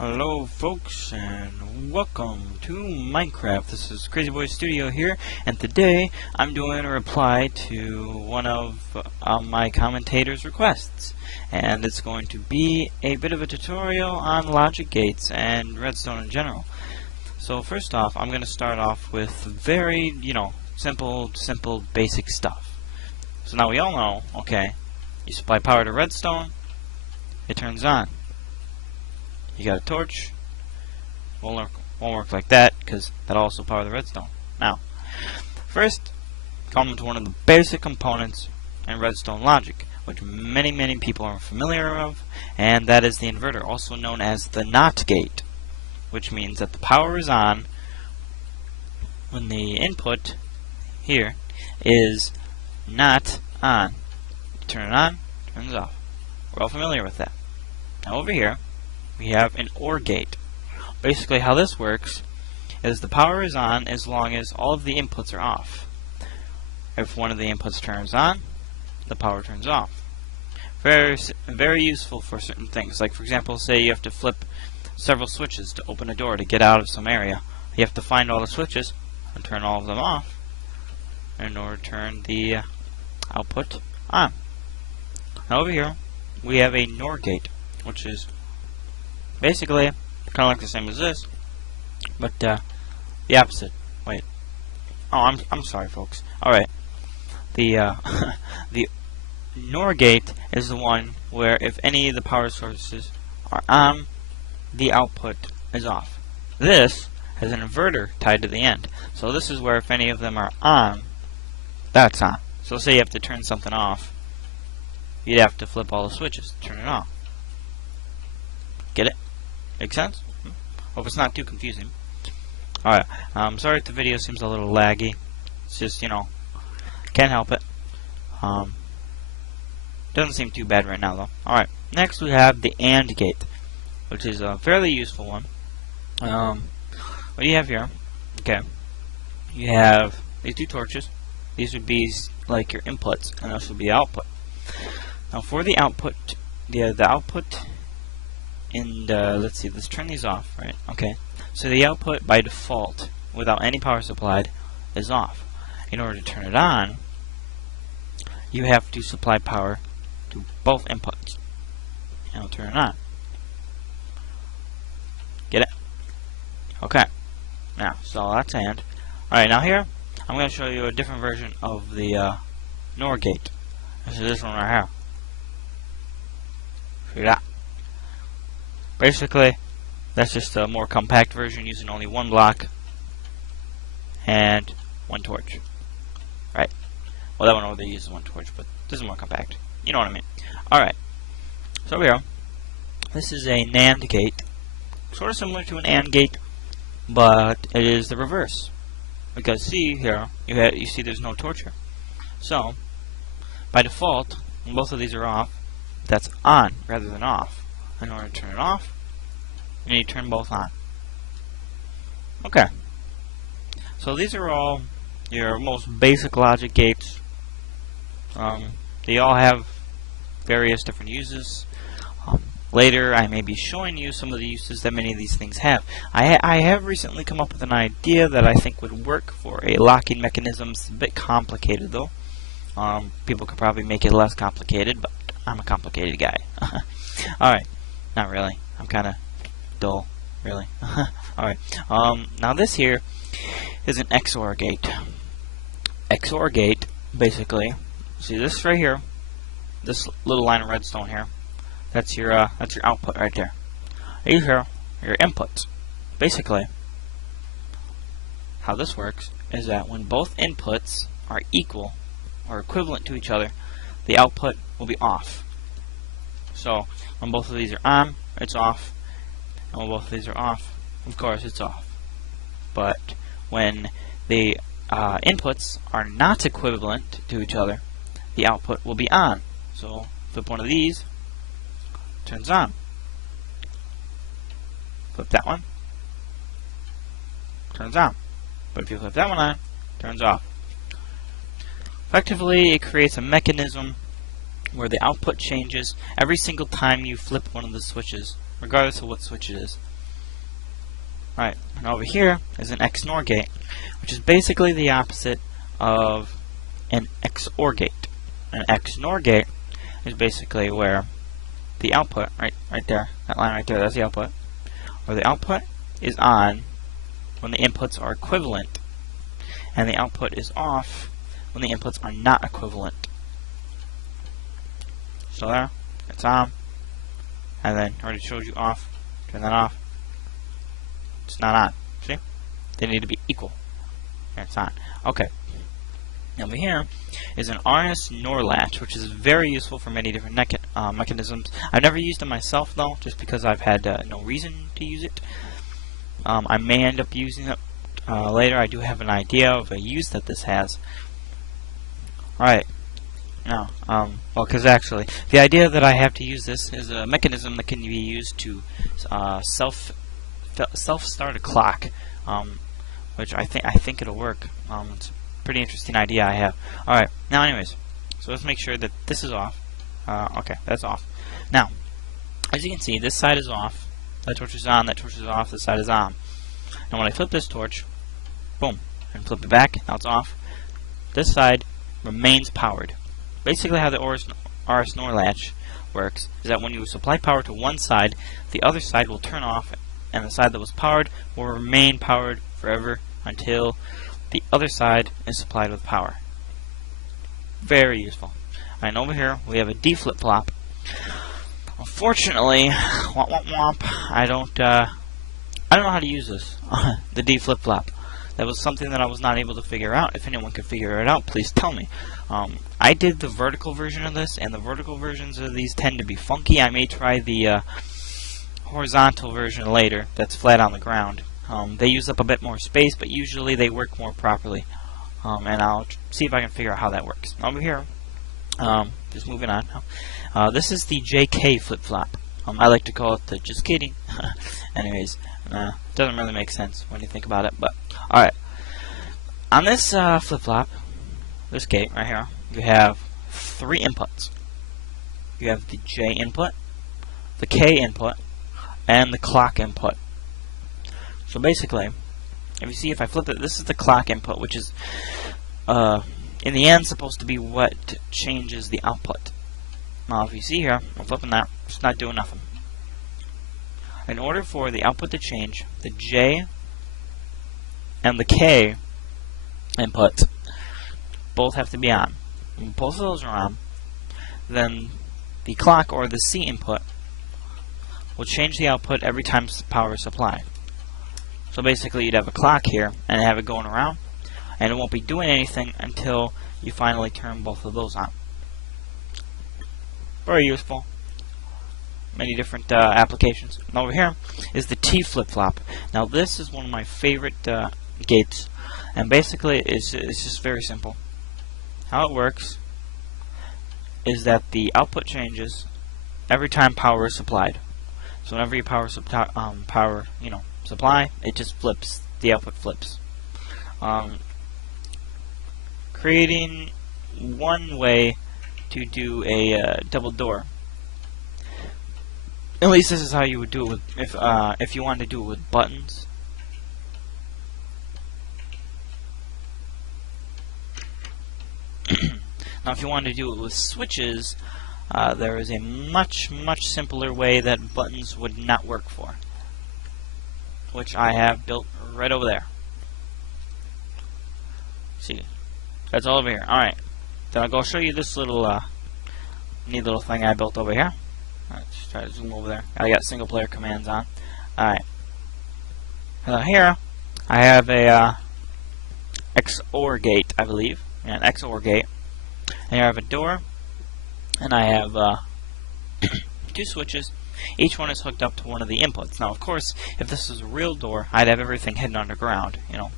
Hello folks, and welcome to Minecraft. This is Crazy Boy Studio here, and today I'm doing a reply to one of my commentators' requests, and it's going to be a bit of a tutorial on logic gates and redstone in general. So first off, I'm going to start off with very, simple basic stuff. So now we all know, okay, you supply power to redstone, it turns on. You got a torch, won't work like that because that'll also power the redstone. Now, first, come to one of the basic components in redstone logic, which many people are familiar with, and that is the inverter, also known as the NOT gate, which means that the power is on when the input here is not on. You turn it on, turns off. We're all familiar with that. Now over here, we have an OR gate. Basically how this works is the power is on as long as all of the inputs are off. If one of the inputs turns on, the power turns off. Very useful for certain things. Like for example, say you have to flip several switches to open a door to get out of some area. You have to find all the switches and turn all of them off in order to turn the output on. Now over here we have a NOR gate, which is basically kind of like the same as this, but the opposite. Wait. Oh, I'm sorry, folks. All right. The the NOR gate is the one where if any of the power sources are on, the output is off. This has an inverter tied to the end. So this is where if any of them are on, that's on. So say you have to turn something off, you'd have to flip all the switches to turn it off. Get it? Make sense? Hope it's not too confusing. Alright, sorry if the video seems a little laggy. It's just, can't help it. Doesn't seem too bad right now, though. Alright, next we have the AND gate, which is a fairly useful one. What do you have here? Okay, you have these two torches. These would be like your inputs, and this would be output. Now for the output, the output let's see, let's turn these off, right? Okay, so the output by default, without any power supplied, is off. In order to turn it on, you have to supply power to both inputs, and it'll turn it on. Get it? Okay. Now, so that's AND. Alright, now here, I'm going to show you a different version of the NOR gate. This is this one right here. See that? Basically, that's just a more compact version using only one block and one torch. Right. Well, that one over there uses one torch, but this is more compact. You know what I mean. Alright. So over here, this is a NAND gate. Sort of similar to an AND gate, but it is the reverse. Because see here, you see there's no torch here. So, by default, when both of these are off, that's on rather than off. In order to turn it off, you need to turn both on. Okay. So these are all your most basic logic gates. They all have various different uses. Later, I may be showing you some of the uses that many of these things have. I have recently come up with an idea that I think would work for a locking mechanism. It's a bit complicated, though. People could probably make it less complicated, but I'm a complicated guy. Alright. Not really. I'm kind of dull, really. Alright. Now this here is an XOR gate. XOR gate, basically, see this right here, this little line of redstone here, that's your output right there. These here are your inputs. Basically, how this works is that when both inputs are equal or equivalent to each other, the output will be off. So, when both of these are on, it's off. And when both of these are off, of course, it's off. But when the inputs are not equivalent to each other, the output will be on. So, flip one of these, turns on. Flip that one, turns on. But if you flip that one on, turns off. Effectively, it creates a mechanism where the output changes every single time you flip one of the switches, regardless of what switch it is. Alright, and over here is an XNOR gate, which is basically the opposite of an XOR gate. An XNOR gate is basically where the output, right there, that line right there, that's the output, where the output is on when the inputs are equivalent, and the output is off when the inputs are not equivalent. So there, it's on, and then I already showed you off, turn that off, it's not on, see? They need to be equal, and it's on. Okay. Over here is an RS NOR latch, which is very useful for many different mechanisms. I've never used it myself though, just because I've had no reason to use it. I may end up using it later. I do have an idea of a use that this has. Alright, now, well, because actually, the idea that I have to use this is a mechanism that can be used to self-start a clock, which I think it'll work. It's pretty interesting idea I have. Alright, now anyways, so let's make sure that this is off. Okay, that's off. Now, as you can see, this side is off, that torch is on, that torch is off, this side is on. Now when I flip this torch, boom, and flip it back, now it's off, this side remains powered. Basically how the RS NOR latch works is that when you supply power to one side, the other side will turn off, and the side that was powered will remain powered forever until the other side is supplied with power. Very useful. And over here we have a D flip-flop. Unfortunately, womp womp womp, I don't know how to use this. The D flip-flop. That was something that I was not able to figure out. If anyone could figure it out, please tell me. I did the vertical version of this, and the vertical versions of these tend to be funky. I may try the horizontal version later that's flat on the ground. They use up a bit more space, but usually they work more properly. And I'll see if I can figure out how that works. Over here, just moving on now. This is the JK flip-flop. I like to call it the just kidding. Anyways, doesn't really make sense when you think about it, but alright. On this flip-flop, this gate right here, you have three inputs. You have the J input, the K input, and the clock input. So basically, if you see, if I flip it, this is the clock input, which is, in the end, supposed to be what changes the output. Now, if you see here, I'm flipping that, it's not doing nothing. In order for the output to change, the J and the K inputs both have to be on. When both of those are on, then the clock or the C input will change the output every time power is supplied. So basically you'd have a clock here and have it going around, and it won't be doing anything until you finally turn both of those on. Very useful. Many different applications. And over here is the T flip-flop. Now this is one of my favorite gates, and basically it's just very simple. How it works is that the output changes every time power is supplied. So whenever you supply, it just flips. The output flips. Creating one way to do a double door. At least this is how you would do it with, if you wanted to do it with buttons. Now if you wanted to do it with switches, there is a much simpler way that buttons would not work for, which I have built right over there. See, that's all over here. Alright, then I'll go show you this little neat little thing I built over here. Let's try to zoom over there. I got single player commands on. Alright. Here I have a XOR gate, I believe. Yeah, an XOR gate. And here I have a door, and I have two switches. Each one is hooked up to one of the inputs. Now, of course, if this was a real door, I'd have everything hidden underground, you know,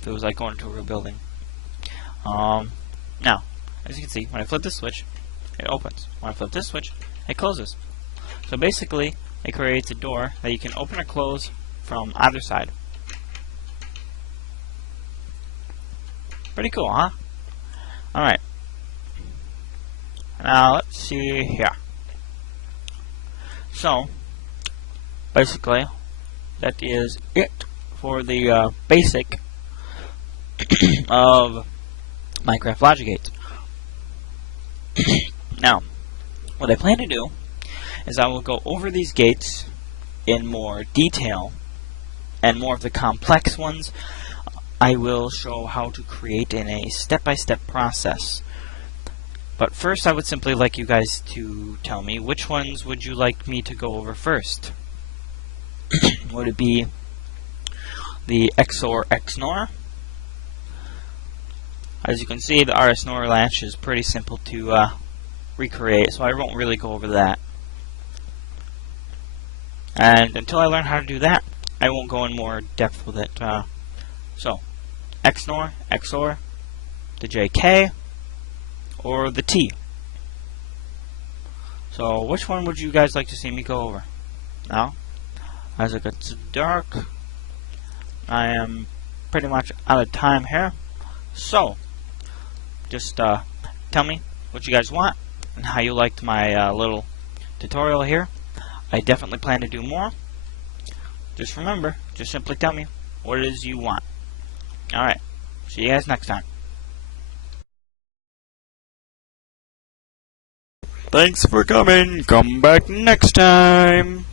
if it was like going into a real building. Now, as you can see, when I flip this switch, it opens. When I flip this switch, it closes. So basically, it creates a door that you can open or close from either side. Pretty cool, huh? Alright. Now, let's see here. So, basically, that is it for the basic of Minecraft logic gates. Now, what I plan to do is I will go over these gates in more detail, and more of the complex ones I will show how to create in a step-by-step process. But first, I would simply like you guys to tell me which ones would you like me to go over first. Would it be the XOR XNOR? As you can see, the RS-NOR latch is pretty simple to recreate, so I won't really go over that. And until I learn how to do that, I won't go in more depth with it. So, XNOR, XOR, the JK, or the T. So, which one would you guys like to see me go over? Now, as it gets dark, I am pretty much out of time here. So, just tell me what you guys want and how you liked my little tutorial here. I definitely plan to do more. Just remember, just simply tell me what it is you want. Alright, see you guys next time. Thanks for coming. Come back next time.